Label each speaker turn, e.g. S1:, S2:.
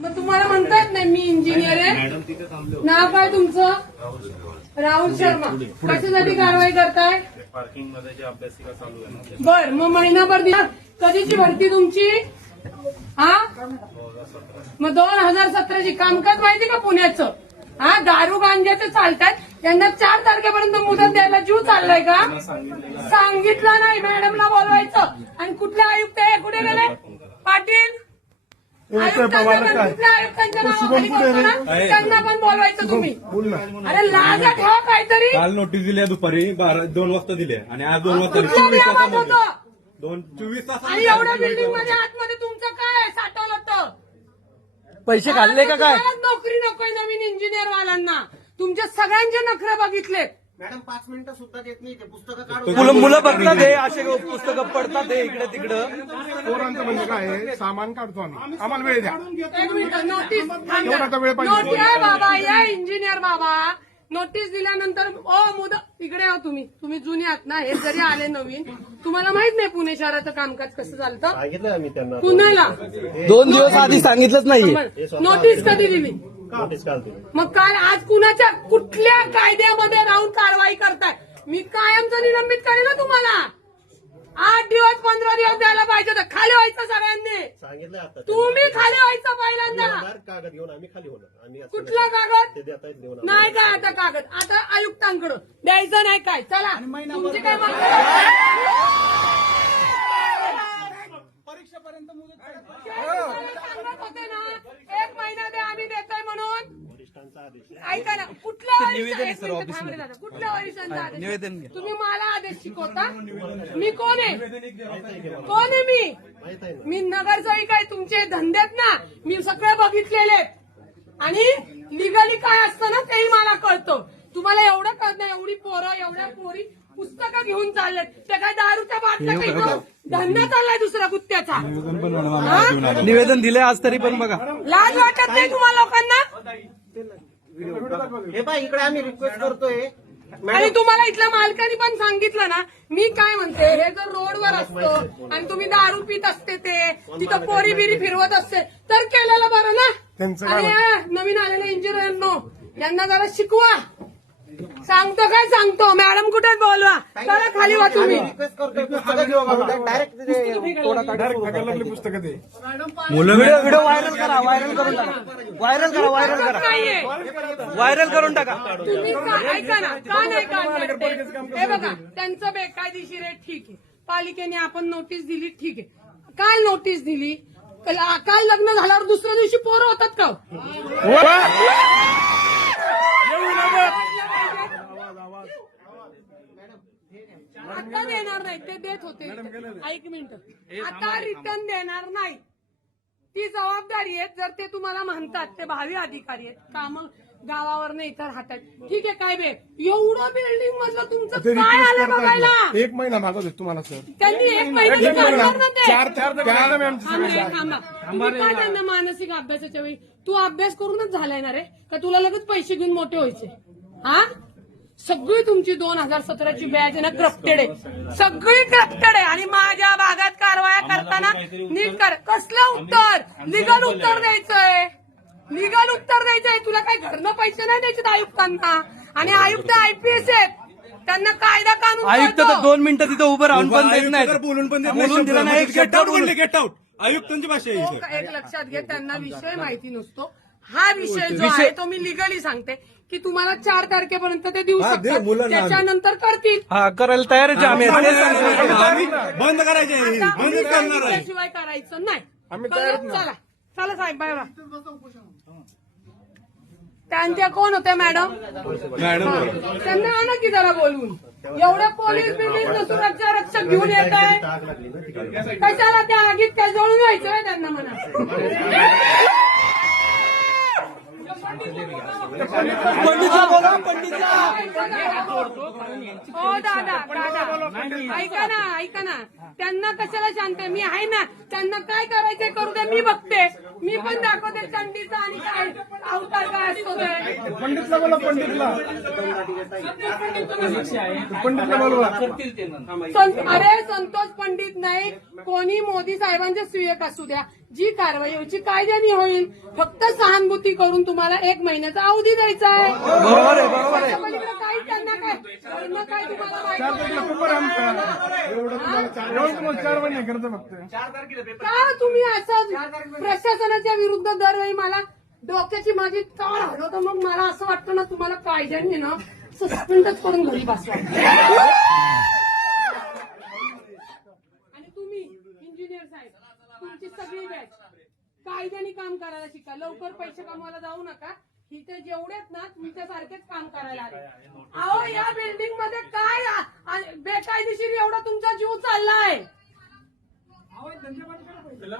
S1: मग तुम्हाला म्हणतायत नाही मी इंजिनियर आहे. नाव काय तुमचं? राहुल शर्मा. कशासाठी कारवाई करताय?
S2: पार्किंग मध्ये जे अभ्यासिका चालू आहे ना.
S1: बर, मग महिनाभर दिला. कधीची भरती तुमची? हा, मग 2017ची. कामकाज माहिती का पुण्याचं? हा, दारू गांजाचं चालतात. त्यांना 4 तारखेपर्यंत मुदत द्यायला जीव चाललाय का? सांगितलं नाही मॅडमला बोलवायचं. आणि कुठले आयुक्त आहे? कुठे गेले? पाटील कुठल्या आयुक्तांच्या नावाखाली करतो ना, त्यांना पण बोलवायचं तुम्ही. अरे लाजा ठेवा काहीतरी.
S3: काल नोटीस दिल्या दुपारी 2 वाजता दिल्या आणि आज 2 वाजता
S1: कुठल्या नियमात होतं?
S3: 24 तास.
S1: आणि एवढ्या बिल्डिंग मध्ये आतमध्ये तुमचं काय साठवलं तर?
S4: पैसे खाल्ले का काय?
S1: नोकरी नकोय नवीन इंजिनियर वाल्यांना. तुमच्या सगळ्यांचे नखरे बघितले.
S5: मॅडम 5 मिनिटं सुद्धा देत नाही ते पुस्तकं काढून.
S4: मुलं बघतात हे असे पुस्तकं पडतात हे इकडे तिकडं.
S6: पोरांचं म्हणजे काय आहे, सामान काढतो आम्ही, आम्हाला वेळ द्या.
S1: एक मिनिट, नोटीस
S6: एवढा वेळ पाहिजे.
S1: नोटीस आहे बाबा, या इंजिनियर बाबा. नोटीस दिल्यानंतर मुदत इकडे आहो तुम्ही जुने आहात ना. हे जरी आले नवीन, तुम्हाला माहित नाही पुणे शहराचं कामकाज कसं चालतं?
S5: सांगितलं आम्ही त्यांना.
S1: पुण्याला
S4: 2 दिवस आधी सांगितलंच नाही.
S1: नोटीस कधी दिली?
S5: नोटीस काल दिली.
S1: मग काय आज कुणाच्या कुठल्या कायद्यामध्ये राहून कारवाई करताय? मी कायमचं निलंबित करेन ना तुम्हाला. 8 दिवस 15 दिवस द्यायला पाहिजे होतं. खाली व्हायचं सगळ्यांनी.
S5: सांगितलं आता
S1: तुम्ही खाली व्हायचं पहिल्यांदा.
S5: कागद घेऊन आम्ही खाली होणार. आम्ही
S1: कुठला कागद?
S5: ते देता येत घेऊन
S1: नाही काय आता कागद? आता आयुक्तांकडं द्यायचं नाही काय? चला तुमची काय मागणी?
S6: परीक्षेपर्यंत मुदत
S1: सांगत होते ना 1 महिना दे आम्ही देतोय म्हणून.
S5: वरिष्ठांचा आदेश आहे.
S1: ऐका ना, कुठल्या
S4: निवेदन आहे,
S1: एक
S4: सर,
S1: मिनिट
S4: ऑफिसमध्ये.
S1: थांबले दादा. कुठल्या वरिष्ठांचा आदेश?
S4: निवेदन घ्या.
S1: तुम्ही मला आदेश शिकवता? मी कोण आहे? कोण आहे मी?
S5: माहित आहे ना.
S1: मी नगरसेविक आहे. तुमचे धंदेत ना मी सगळे बघितलेले आहेत. आणि लिगली काय असतं ना तेही मला कळतं. तुम्हाला एवढं कळत नाही. एवढी पोरं, एवढ्या पोरी पुस्तकं घेऊन चाललेत. ते काय दारूच्या बाटल्या काही धंदा चाललाय दुसरा गुत्त्याचा. हा?
S4: निवेदन दिले आज तरी पण बघा.
S1: लाज वाटत नाही तुम्हाला लोकांना?
S5: हे पाय इकडे आम्ही रिक्वेस्ट करतोय.
S1: आणि तुम्हाला इथल्या मालकाने पण सांगितलं ना. मी काय म्हणते, हे जर रोडवर असतं आणि तुम्ही दारू पित असते, ते तिथं पोरी बिरी फिरवत असते तर केलेलं बरं ना.
S6: त्यांचं काय
S1: आणि नवीन आलेले इंजिनियरनो यांना जरा शिकवा. सांगतो काय सांगतो. मॅडम कुठे बोलवा. चला खाली वा तुम्ही.
S5: रिक्वेस्ट करतोय पुस्तकं घेऊ बाबा. डायरेक्ट
S6: लागली पुस्तकं ते.
S4: व्हिडिओ व्हायरल करा, व्हायरल करून टाका. व्हायरल करा, व्हायरल करा,
S1: नाहीये.
S4: व्हायरल करून टाका.
S1: तुम्ही ऐका ना, का नाही काढणार ते? हे बघा, त्यांचं बेकायदेशीर आहे, ठीक आहे. पालिकेने आपण नोटीस दिली, ठीक आहे. काल नोटीस दिली, काल लग्न झाल्यावर दुसऱ्या दिवशी पोरं होतात का? आता देणार नाही. ते देत होते. एक मिनिट, आता रिटर्न देणार नाही. ती जबाबदारी आहे. जर ते तुम्हाला म्हणतात, ते भावी अधिकारी आहेत, काम गावावर नाही इतर राहतात, ठीक आहे. काय बे एवढं बिल्डिंग मधलं तुमचं काय आलं बघायला?
S6: 1 महिना मागवतो तुम्हाला सर.
S1: त्यांनी 1 महिन्याची काढणार ना ते.
S6: 4
S1: थांबा. तुम्ही काय त्यांना मानसिक अभ्यासाच्या वेळी तू अभ्यास करूनच झालाय ना रे, का तुला लगेच पैसे घेऊन मोठे व्हायचे? हा, सगळी तुमची 2017ची बॅच आहे ना करप्टेड आहे. सगळी करप्टेड आहे. आणि माझ्या भागात कारवाया करताना नीट कर. कसलं उत्तर? लिगल उत्तर द्यायचंय. लिगल उत्तर द्यायचंय. तुला काय घरनं पैसे नाही द्यायचे आयुक्तांना. आणि आयुक्त IPS आहेत. त्यांना कायदा कानून
S4: आयुक्त तर 2 मिनिटं तिथं उभं राहून पण देत नाही.
S3: बोलून पण देत
S4: बोलून दिला नाही.
S3: Get out. आयुक्तांची भाषा आहे ही, सर.
S1: एक लक्षात घे, त्यांना विषय माहिती नसतो. हा विषय जो आहे तो मी लिगली सांगते की तुम्हाला 4 तारखेपर्यंत ते देऊ शकतात. त्याच्यानंतर करतील.
S4: हा, करायला तयारच आहे आम्ही.
S3: आम्ही बंद करायचे, बंद करणार आहे.
S1: शिवाय करायचं नाही.
S6: आम्ही
S1: कळलं? चला चला साहेब बाय. त्यांच्या कोण होत्या मॅडम? त्यांना आणा की जरा बोलून. एवढ्या पोलीस बिलीस सुरक्षा रक्षक घेऊन येत आहे. कशाला त्या आगीत काय जळून व्हायचं त्यांना म्हणा.
S4: पंडितला बोला, पंडितला.
S1: हो दादा ऐका ना. त्यांना कशाला शांत आहे? मी आहे ना. त्यांना काय करायचंय करू द्या. मी बघते. मी पण दाखवते थंडीचा आणि काय सावकार काय असतो ते
S6: पंडितला बोला, पंडितला पंडितला बोलवा.
S1: अरे संतोष पंडित नाही, कोणी मोदी साहेबांचे सुयक असू द्या, जी कारवाई व्हायची कायद्याने होईल. फक्त सहानुभूती करून तुम्हाला 1 महिन्याचा अवधी द्यायचा आहे.
S4: बरोबर आहे, बरोबर आहे.
S1: त्याच्या पलीकडे काही त्यांना काय तुम्हाला माहिती
S6: 4 तारखेला पेपर आहे आमचा. एवढं तुम्हाला 4 महिने करायचं फक्त.
S1: का तुम्ही असं प्रशासनाच्या विरुद्ध दरवेळी मला डोक्याची माझी चाळ हलवतं. मग मला असं वाटतं ना तुम्हाला कायद्याने ना सस्पेंडच करून घरी बसवा. आणि तुम्ही इंजिनियर साहेब, तुमची सगळी बॅच कायद्याने काम करायला शिका. लवकर पैसे कमवायला जाऊ नका. इथे जेवढेच ना तुमच्यासारखेच काम करायला आले. अहो या बिल्डिंग मध्ये काय बेकायदेशीर एवढा तुमचा जीव चाललाय.